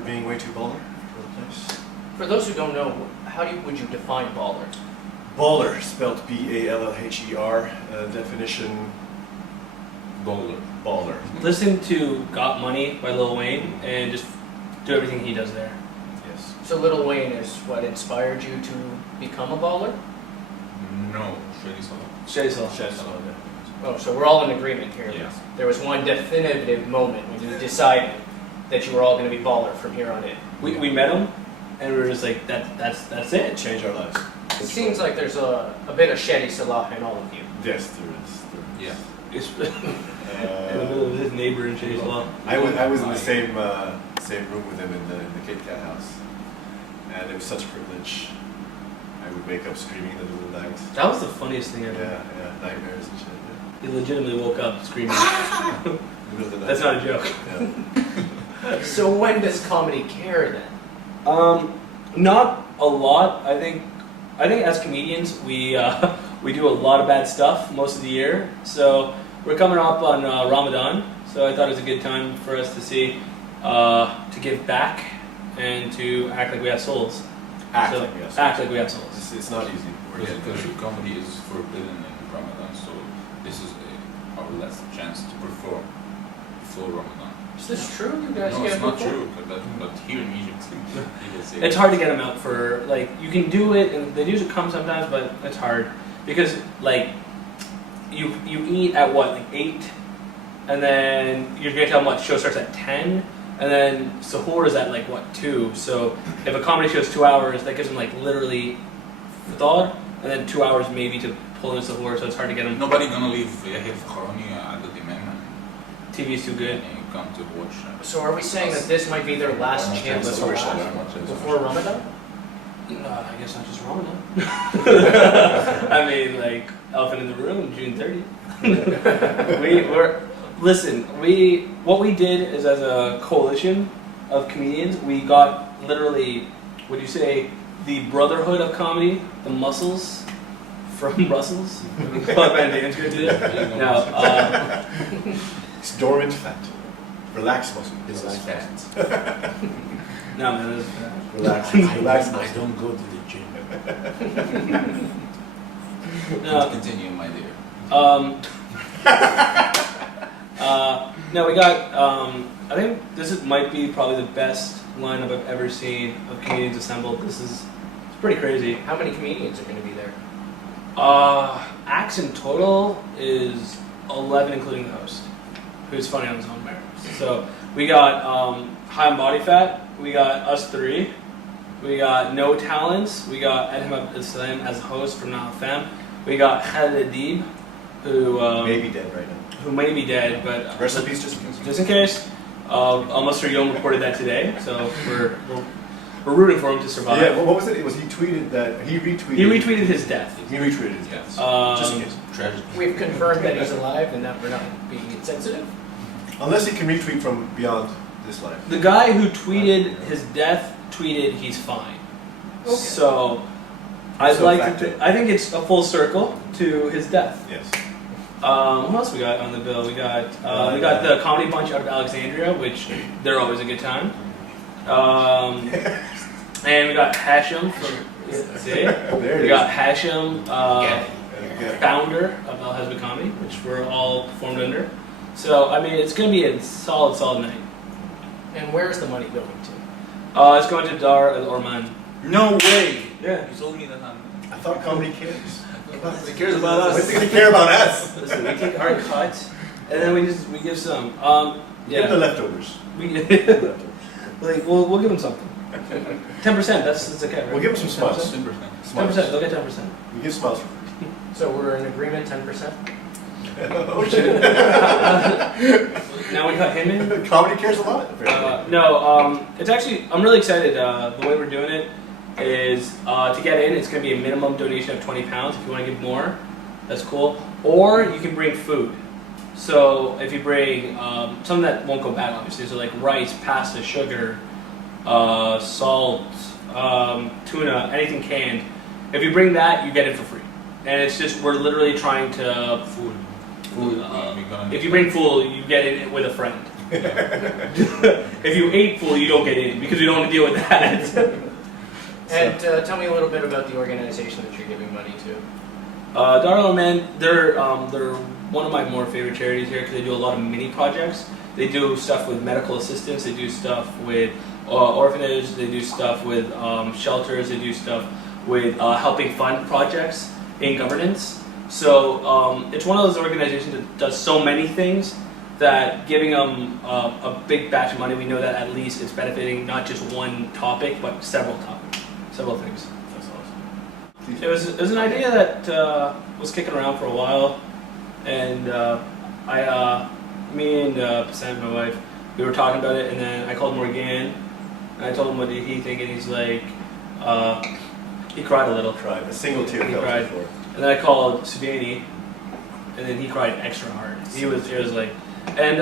for being way too baller for the place. For those who don't know, would you define baller? Baller, spelled B-A-L-L-H-E-R. Definition: baller. Listen to Got Money by Lil Wayne and just do everything he does there. Yes. So Lil Wayne is what inspired you to become a baller? No, Shady Salah. Shady Salah. Oh, so we're all in agreement here. Yes. There was one definitive moment when you decided that you were all going to be baller from here on in. We met him, and we were just like, that's it. Change our lives. It seems like there's a bit of Shady Salah in all of you. Yes, there is. Yeah. It's in the middle of his neighbor in Shady Salah. I was in the same room with him in the Kit Kat house, and it was such a privilege. I would wake up screaming in the middle of the night. That was the funniest thing ever. Yeah, nightmares and shit. He legitimately woke up screaming. In the middle of the night. That's not a joke. Yeah. So when does comedy care then? Not a lot. I think as comedians we do a lot of bad stuff most of the year. So we're coming up on Ramadan, so I thought it was a good time for us to to give back and to act like we have souls. Act like we have souls. Act like we have souls. It's not easy. Because comedy is forbidden in Ramadan, so this is our last chance to perform before Ramadan. Is this true? You guys No, get it's not perform? true, but here in Egypt, people say It's hard to get them out for, like, you can do it, and they do come sometimes, but it's hard. Because, like, you eat at what, like 8? And then you're going to tell them what, show starts at 10? And then Sahur is at, like, what, 2? So if a comedy show is 2 hours, that gives them, like, literally thought, and then 2 hours maybe to pull in Sahur, so it's hard to get them. nobody gonna leave Eihab Boraie at the Imam TV's too good. and you come to watch. So are we saying that this might be their last chance Let's to wish laugh that. before Ramadan? I guess not just Ramadan. I mean, like, Elephant in the Room, June 30th. What we did is, as a coalition of comedians, we got literally, would you say, the Brotherhood of Comedy, the muscles from Brussels. Club and dance group did it. No, It's dormant fat. Relax muscle. It's like that. no, man, it was, Relax. I don't go to the gym. no. Continue, my dear. No, we got. I think might be probably the best lineup I've ever seen of comedians assembled. It's pretty crazy. How many comedians are going to be there? Acts in total is 11, including the host, who's funny on his own merits. So we got High on Body Fat. We got us 3. We got No Talents. We got Eihab Boraie as a host from Now Fam. We got Khalid, who May be dead right now. who may be dead, but Rest in peace, just in case. Mr. Yom reported that today, so we're rooting for him to survive. Yeah, what was it? He tweeted that he retweeted. He retweeted his death. He retweeted his death. Just in case. Tragic. We've confirmed that he's alive and that we're not being insensitive. Unless he can retweet from beyond this life. The guy who tweeted his death tweeted he's fine. Okay. So I think it's a full circle to his death. Yes. What else we got on the bill? We got the Comedy Bunch out of Alexandria, which they're always a good time. And we got Hashem from we got Hashem, founder of Al-Hezbollah Comedy, which we're all performed under. So I mean, it's going to be a solid night. And where is the money going to? It's going to Dar Al-Orman. No way! Yeah. You told me that I thought comedy cares. He cares about us. What's he gonna care about us? Listen, we take our cut, and then we give some. Give the leftovers. Like we'll give them something. 10%. That's okay, right? We'll give them some smiles. 10%. 10%. They'll get 10%. We give smiles. So we're in agreement, 10%? Oh shit. Now we cut him in. Comedy cares a lot. Apparently. It's actually, I'm really excited. The way we're doing it is to get in, it's going to be a minimum donation of £20. If you want to give more, that's cool. Or you can bring food. So if you bring something that won't go bad, obviously, so like rice, pasta, sugar, salt, tuna, anything canned. If you bring that, you get it for free. And it's just, we're literally trying to... Food. if you bring food, you get it with a friend. If you ate full, you don't get in because we don't want to deal with that. And tell me a little bit about the organization that you're giving money to. Dar Al-Orman, they're one of my more favorite charities here because they do a lot of mini projects. They do stuff with medical assistance. They do stuff with orphanage. They do stuff with shelters. They do stuff with helping fund projects in governance. So it's one of those organizations that does so many things that giving them a big batch of money, we know that at least it's benefiting not just one topic, but several things. That's awesome. It was an idea that was kicking around for a while, and me and Passant, my wife, we were talking about it, and then I called Morgan, and I told him what did he think, and he's like, he cried a little. Cried. A single tear He fell cried. before. And then I called Sudani, and then he cried extra hard. It was like, and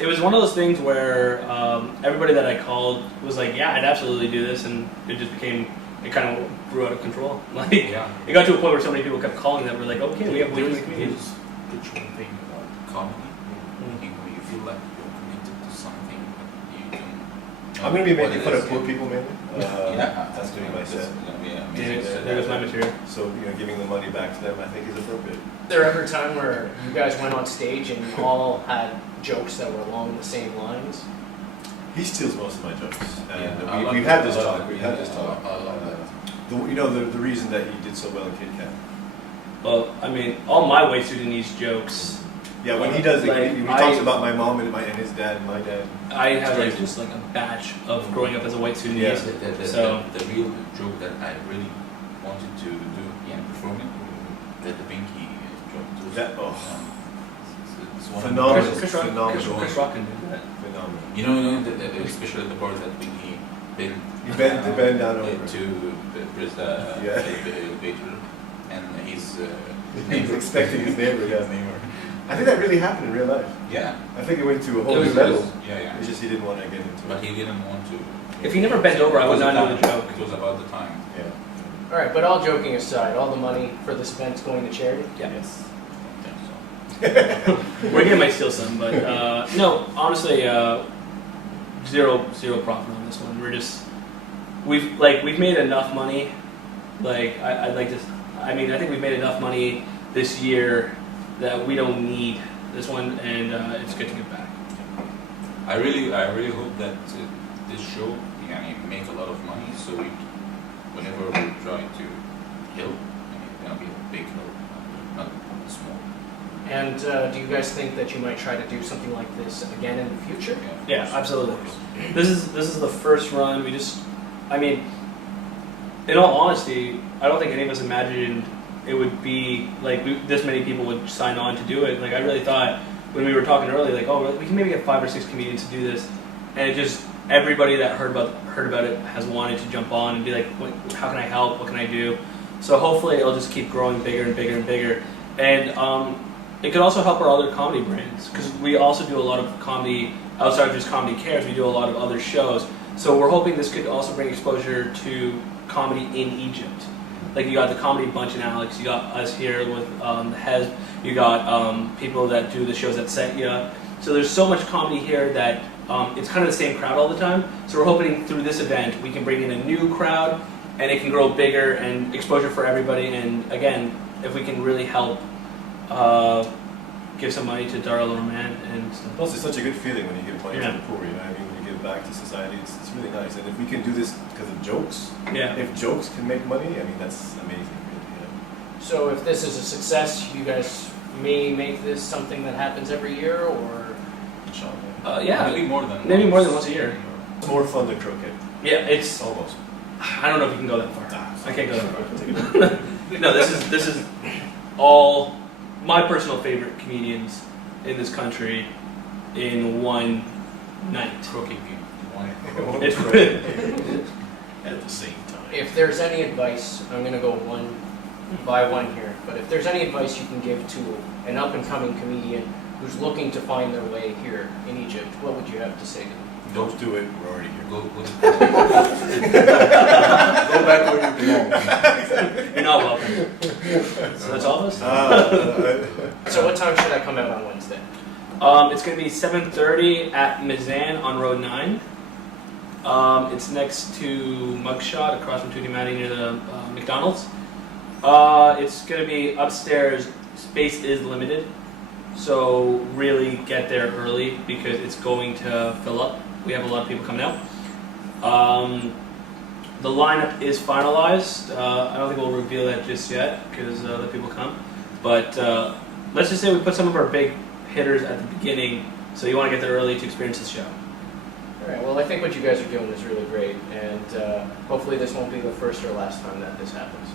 it was one of those things where everybody that I called was like, yeah, I'd absolutely do this, and it just became, it kind of grew out of control. Like, Yeah. it got to a point where so many people kept calling that were like, okay, we have way too many comedians. There's the thing about comedy. You feel like you're committed to something, but you don't. I'm going to be what making it fun is of poor yet. people mainly. Yeah, That's going to be my set. There goes my material. So, giving the money back to them, I think, is appropriate. There ever a time where you guys went on stage and you all had jokes that were along the same lines? He steals most of my jokes, and Yeah, we've had this talk. We've had this yeah, talk. I love that. The reason that he did so well in Kit Kat. Well, I mean, all my white Sudanese jokes, Yeah, when he does, Like, he talks about my mom and his dad and my dad. I have like just like a batch of growing up as a white Sudanese. So- The real joke that I really wanted to do and perform it, the Binky joke. That It's one Phenomenal. of the Chris Rock can do that. phenomenal. You know, especially the part that Binky bent You bend down over. to press the Yeah. elevator, and he's He's expecting his neighbor. Yeah. I think that really happened in real life. Yeah, I think it went to a It whole was- new level. yeah. It's just he didn't want to get into But it. he didn't want to. If he never bent over, I would It was not know time. the joke. It was about the time. Yeah. All right, but all joking aside, all the money for this event's going to charity? Yeah. Yes. Morgan might steal some, but no, honestly, zero profit on this one. We've made enough money. Like I'd like to. I mean, I think we've made enough money this year that we don't need this one, and it's good to get back. I really hope that this show make a lot of money. So whenever we try to help, it's gonna be a big help, not small. And do you guys think that you might try to do something like this again in the future? Yeah, absolutely. This is the first run. I mean, in all honesty, I don't think any of us imagined it would be like this many people would sign on to do it. Like I really thought when we were talking earlier, like, oh, we can maybe get 5 or 6 comedians to do this, and it just everybody that heard about it has wanted to jump on and be like, how can I help? What can I do? So hopefully it'll just keep growing bigger and bigger and bigger, and it could also help our other comedy brands because we also do a lot of comedy outside of just Comedy Cares. We do a lot of other shows, so we're hoping this could also bring exposure to comedy in Egypt. Like you got the Comedy Bunch and Alex, you got us here with Hes, you got people that do the shows at Setya. So there's so much comedy here that it's kind of the same crowd all the time. So we're hoping through this event we can bring in a new crowd and it can grow bigger and exposure for everybody. And again, if we can really help give some money to Dar Al-Orman and stuff. Plus, it's such a good feeling when you give money Yeah. to the poor. You know what I mean? When you give back to society, it's really nice. And if we can do this because of jokes, Yeah. if jokes can make money, I mean that's amazing. Really, So if this is a success, you guys may make this something that happens every year, or Yeah, maybe more than once a year. It's more fun than croquet. Yeah, it's. Almost. I don't know if you can go that far. I can't go that far. No, this is all my personal favorite comedians in this country in one night. croquet game. It's At the same time. if there's any advice, I'm going to go one by one here, but if there's any advice you can give to an up-and-coming comedian who's looking to find their way here in Egypt, what would you have to say to them? Don't do it. We're already here. Go. Go back where you belong. You're not welcome. So that's all of us? So what time should I come out on Wednesday? It's going to be 7:30 at MIzan on Road 9. It's next to Mugshot, across from Tootie Maadi near the McDonald's. It's going to be upstairs. Space is limited, so really get there early because it's going to fill up. We have a lot of people coming out. The lineup is finalized. I don't think we'll reveal that just yet because the people come. But let's just say we put some of our big hitters at the beginning, so you want to get there early to experience the show. All right, well, I think what you guys are doing is really great, and hopefully this won't be the first or last time that this happens.